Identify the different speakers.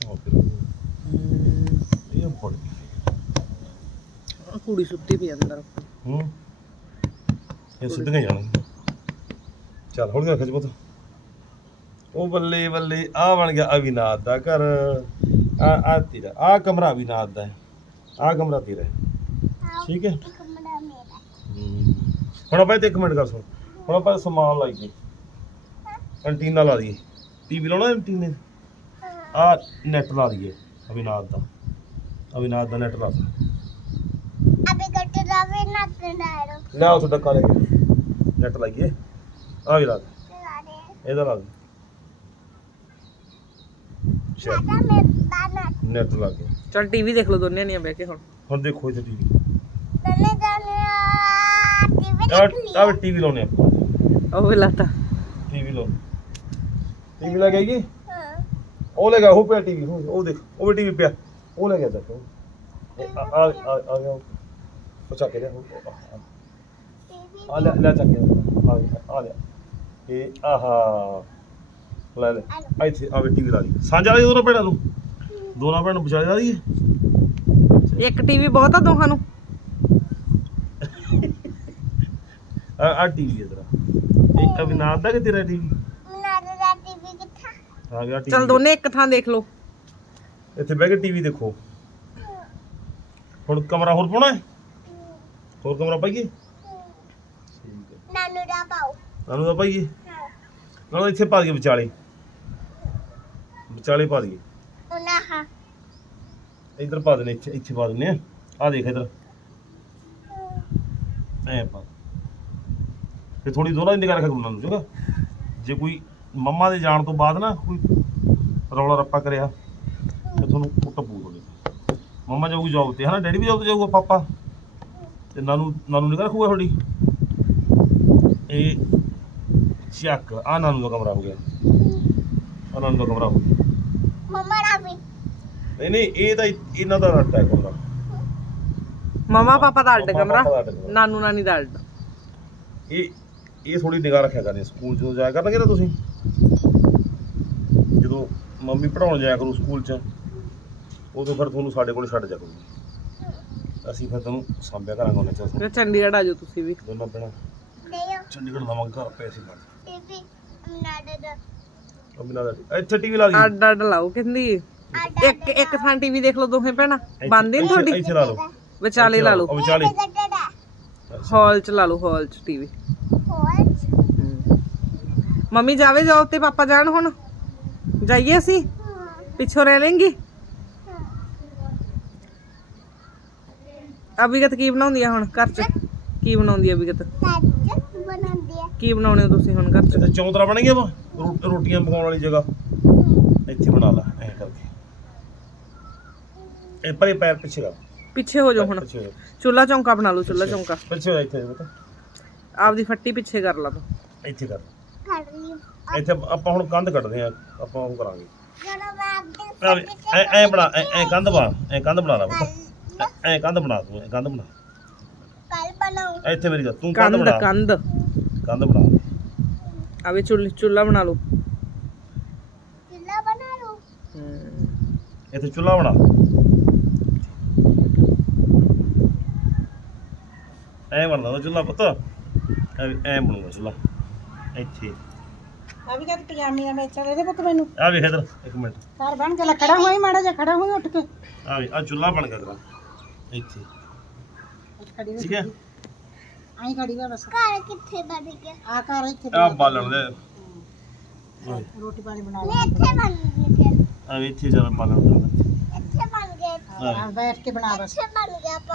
Speaker 1: ਇਹ ਪੜ
Speaker 2: ਕੁੜੀ ਸੁੱਤੀ ਪਈ ਅੰਦਰ
Speaker 1: ਇਹ ਸਿੱਧੀਆਂ ਜਾਣਾ ਚੱਲ ਹੌਲੀ ਰੱਖ ਜਬਤ ਉਹ ਬੱਲੇ ਬੱਲੇ ਆ ਬਣ ਗਿਆ ਅਵਿਨਾਸ਼ ਦਾ ਘਰ ਆ ਤੇਰਾ ਆ ਕਮਰਾ ਅਵਿਨਾਸ਼ ਦਾ ਹੈ ਆ ਕਮਰਾ ਤੇਰਾ ਹੈ ਠੀਕ ਹੈ ਹੁਣ ਆਪਾਂ ਤੇ 1 ਮਿੰਟ ਕਰ ਸੁਣ ਹੁਣ ਆਪਾਂ ਸਮਾਨ ਲਾਈਏ ਐਂਟੀਨਾ ਲਾ ਦਈਏ ਟੀਵੀ ਲਾਉਣਾ ਐਂਟੀਨੇ ਆ ਨੈਟ ਲਾ ਦਈਏ ਅਵਿਨਾਸ਼ ਦਾ ਨੈਟ ਲਾ ਦੇ ਲੈ ਉਹ ਡੱਕਾ ਲੈ ਕੇ ਨੈਟ ਲਾਈਏ ਆ ਵੀ ਲਾ ਦੇ ਇਹਦਾ ਲਾ ਦੇ ਨੈਟ ਲਾ ਕੇ
Speaker 2: ਚਲ ਟੀਵੀ ਦੇਖ ਲਓ ਦੋਨੇ ਨਹੀਂ ਬਹਿ ਕੇ ਹੁਣ
Speaker 1: ਦੇਖੋ ਇੱਥੇ ਟੀਵੀ ਆ ਟੀਵੀ ਲਾਉਣੇ ਆਪਾਂ
Speaker 2: ਉਹ ਵੀ ਲਾਤਾ
Speaker 1: ਟੀਵੀ ਲਾ ਕੇ ਆਈਏ ਉਹ ਲੈ ਗਿਆ ਉਹ ਪਿਆ ਟੀਵੀ ਉਹ ਦੇਖ ਉਹ ਵੀ ਟੀਵੀ ਪਿਆ ਉਹ ਲੈ ਗਿਆ ਦੇਖੋ ਆ ਗਿਆ ਉਹ ਚੱਕ ਕੇ ਆ ਲੈ ਚੱਕ ਕੇ ਆ ਲੈ ਇਹ ਆਹਾ ਲੈ ਇੱਥੇ ਆਵੇ ਟੀਵੀ ਲਾ ਲਈ ਸਾਂਝਾ ਵਾਲੀ ਦੋਨਾਂ ਭੈਣਾਂ ਨੂੰ ਵਿਚਾਲੇ ਲਾ ਦਈਏ
Speaker 2: ਇੱਕ ਟੀਵੀ ਬਹੁਤ ਆ ਦੋਹਾਂ ਨੂੰ
Speaker 1: ਆ ਟੀਵੀ ਇਧਰ ਇਹ ਅਵਿਨਾਸ਼ ਦਾ ਕਿ ਤੇਰਾ ਟੀਵੀ ਆ ਗਿਆ ਟੀਵੀ
Speaker 2: ਚਲ ਦੋਨੇ ਇੱਕ ਥਾਂ ਦੇਖ ਲਓ
Speaker 1: ਇੱਥੇ ਬਹਿ ਕੇ ਟੀਵੀ ਦੇਖੋ ਹੁਣ ਕਮਰਾ ਹੋਰ ਪਾਉਣਾ ਹੈ ਹੋਰ ਕਮਰਾ ਪਾਈਏ ਠੀਕ ਹੈ ਨਾਨੂ ਦਾ ਪਾਈਏ ਨਾਲੇ ਇੱਥੇ ਪਾ ਦਈਏ ਵਿਚਾਲੇ ਪਾ ਦਈਏ ਇੱਧਰ ਪਾ ਦੇਣੇ ਇੱਥੇ ਪਾ ਦਿੰਦੇ ਆ ਦੇਖ ਇੱਧਰ ਐ ਪਾ ਤੇ ਥੋੜੀ ਦੋਨਾਂ ਦੀ ਨਿਗਾਹ ਰੱਖ ਗੁੰਨਾਂ ਨੂੰ ਚੰਗਾ ਜੇ ਕੋਈ ਮੰਮਾ ਦੇ ਜਾਣ ਤੋਂ ਬਾਅਦ ਨਾ ਕੋਈ ਰੌਲਾ ਰੱਪਾ ਕਰਿਆ ਤੇ ਤੁਹਾਨੂੰ ਕੁੱਟ ਪੂ ਥੋੜੀ ਮੰਮਾ ਜਾਊਗੀ ਜੌਬ ਤੇ ਹਨਾ ਡੈਡੀ ਵੀ ਜੌਬ ਤੇ ਜਾਊਗਾ ਪਾਪਾ ਤੇ ਨਾਨੂ ਨਿਗਾਹ ਰੱਖੂਗਾ ਥੋੜੀ ਇਹ ਚੱਕ ਆ ਨਾਨੂ ਦਾ ਕਮਰਾ ਹੋ ਗਿਆ ਨਹੀਂ ਇਹ ਤਾਂ ਇਹਨਾਂ ਦਾ ਰੱਟਾ ਹੈ ਕਮਰਾ
Speaker 2: ਮਮਾ ਪਾਪਾ ਦਾ ਅੱਡ ਕਮਰਾ ਨਾਨੂ ਨਾਨੀ ਦਾ ਅੱਡ
Speaker 1: ਇਹ ਥੋੜੀ ਨਿਗਾਹ ਰੱਖਿਆ ਕਰਨੀ ਸਕੂਲ ਜਦੋਂ ਜਾਇਆ ਕਰਨਗੇ ਨਾ ਤੁਸੀਂ ਜਦੋਂ ਮੰਮੀ ਪੜਾਉਣ ਜਾਇਆ ਕਰੂ ਸਕੂਲ 'ਚ ਉਦੋਂ ਫਿਰ ਤੁਹਾਨੂੰ ਸਾਡੇ ਕੋਲ ਛੱਡ ਜਾ ਕਰੂਗੀ ਅਸੀਂ ਫਿਰ ਤੁਹਾਨੂੰ ਸਾਂਭਿਆ ਕਰਾਂਗੇ ਉਹਨਾਂ 'ਚ
Speaker 2: ਫਿਰ ਚੰਡੀਗੜ੍ਹ ਆ ਜਾਓ ਤੁਸੀਂ ਵੀ
Speaker 1: ਦੋਨਾਂ ਪੈਣਾ ਚੰਡੀਗੜ੍ਹ ਲਵਾਂਗੇ ਘਰ ਪੈਸੇ ਲਾ ਇੱਥੇ ਟੀਵੀ ਲਾ ਲਈ
Speaker 2: ਅੱਡ ਲਾਓ ਕਹਿੰਦੀ ਇੱਕ ਥਾਂ ਟੀਵੀ ਦੇਖ ਲਓ ਦੋਹੇ ਭੈਣਾਂ ਬੰਦ ਨਹੀਂ ਤੁਹਾਡੀ
Speaker 1: ਇੱਥੇ ਲਾ ਲਓ
Speaker 2: ਵਿਚਾਲੇ ਲਾ ਲਓ
Speaker 1: ਵਿਚਾਲੇ
Speaker 2: ਹਾਲ ਚ ਲਾ ਲਓ ਹਾਲ ਚ ਟੀਵੀ ਮੰਮੀ ਜਾਵੇ ਜਾਓ ਤੇ ਪਾਪਾ ਜਾਣ ਹੁਣ ਜਾਈਏ ਅਸੀਂ ਪਿੱਛੋਂ ਰਹਿ ਲੈਂਗੇ ਅਭਿਗਤ ਕੀ ਬਣਾਉਂਦੀ ਆ ਹੁਣ ਘਰ ਚ ਕੀ ਬਣਾਉਂਦੀ ਆ ਅਭਿਗਤ ਕੀ ਬਣਾਉਣੇ ਹੋ ਤੁਸੀਂ ਹੁਣ ਘਰ ਚ
Speaker 1: ਇੱਥੇ ਚੌਂਤਰਾ ਬਣ ਗਿਆ ਵਾ ਰੋਟੀਆਂ ਪਕਾਉਣ ਵਾਲੀ ਜਗ੍ਹਾ ਇੱਥੇ ਬਣਾ ਲਾ ਐ ਕਰਕੇ ਇਹ ਪਰੇ ਪੈਰ ਪਿੱਛੇ ਕਰ
Speaker 2: ਪਿੱਛੇ ਹੋ ਜਾਓ ਹੁਣ ਚੁੱਲਾ ਚੌਂਕਾ ਬਣਾ ਲਓ ਚੁੱਲਾ ਚੌਂਕਾ
Speaker 1: ਪਿੱਛੇ ਹੋ ਇੱਥੇ ਬਤਾ
Speaker 2: ਆਪਦੀ ਫੱਟੀ ਪਿੱਛੇ ਕਰ ਲਾ ਤੂੰ
Speaker 1: ਇੱਥੇ ਕਰ ਇੱਥੇ ਆਪਾਂ ਹੁਣ ਕੰਧ ਕੱਢਦੇ ਆ ਆਪਾਂ ਉਹ ਕਰਾਂਗੇ ਐ ਬਣਾ ਐ ਕੰਧ ਬਣਾ ਲਾ ਬਤਾ ਐ ਕੰਧ ਬਣਾ ਤੂੰ ਐ ਕੰਧ ਬਣਾ ਇੱਥੇ ਮੇਰੀ ਗੱਲ ਤੂੰ ਕੰਧ ਬਣਾ
Speaker 2: ਆਵੇ ਚੁੱਲਾ ਬਣਾ ਲਓ
Speaker 1: ਇੱਥੇ ਚੁੱਲਾ ਬਣਾ ਐ ਬਣਦਾ ਚੁੱਲਾ ਪੁੱਤ ਐ ਬਣੂਗਾ ਚੁੱਲਾ ਇੱਥੇ
Speaker 3: ਆ ਵੀ ਕਦ ਪਜਾਮੀਆਂ ਵੇਚਣ ਦੇ ਪੁੱਤ ਮੈਨੂੰ
Speaker 1: ਆ ਵੇਖ ਇਧਰ 1 ਮਿੰਟ
Speaker 3: ਘਰ ਬਣ ਕੇ ਖੜਾ ਹੋਈ ਮਾੜਾ ਜਿਹਾ ਖੜਾ ਹੋਈ ਉੱਠ ਕੇ
Speaker 1: ਆ ਵੇ ਆ ਚੁੱਲਾ ਬਣ ਗਿਆ ਤੇਰਾ ਇੱਥੇ
Speaker 3: ਖੜੀ
Speaker 1: ਠੀਕ ਹੈ
Speaker 3: ਆਈ ਖੜੀ ਵਾ ਬਸ
Speaker 4: ਘਰ ਕਿੱਥੇ ਬਣ ਗਿਆ
Speaker 3: ਆ ਘਰ ਇੱਥੇ
Speaker 1: ਆ ਬਾਲਣ ਦੇ
Speaker 3: ਰੋਟੀ ਪਾਣੀ ਬਣਾ
Speaker 4: ਮੈਂ ਇੱਥੇ ਬਣ ਗਿਆ
Speaker 1: ਆ ਇੱਥੇ ਜਰਾ ਬਾਲਣ ਦਾ
Speaker 4: ਇੱਥੇ ਬਣ ਗਿਆ
Speaker 3: ਆ ਬੈਠ ਕੇ ਬਣਾ ਬਸ
Speaker 4: ਇੱਥੇ ਬਣ ਗਿਆ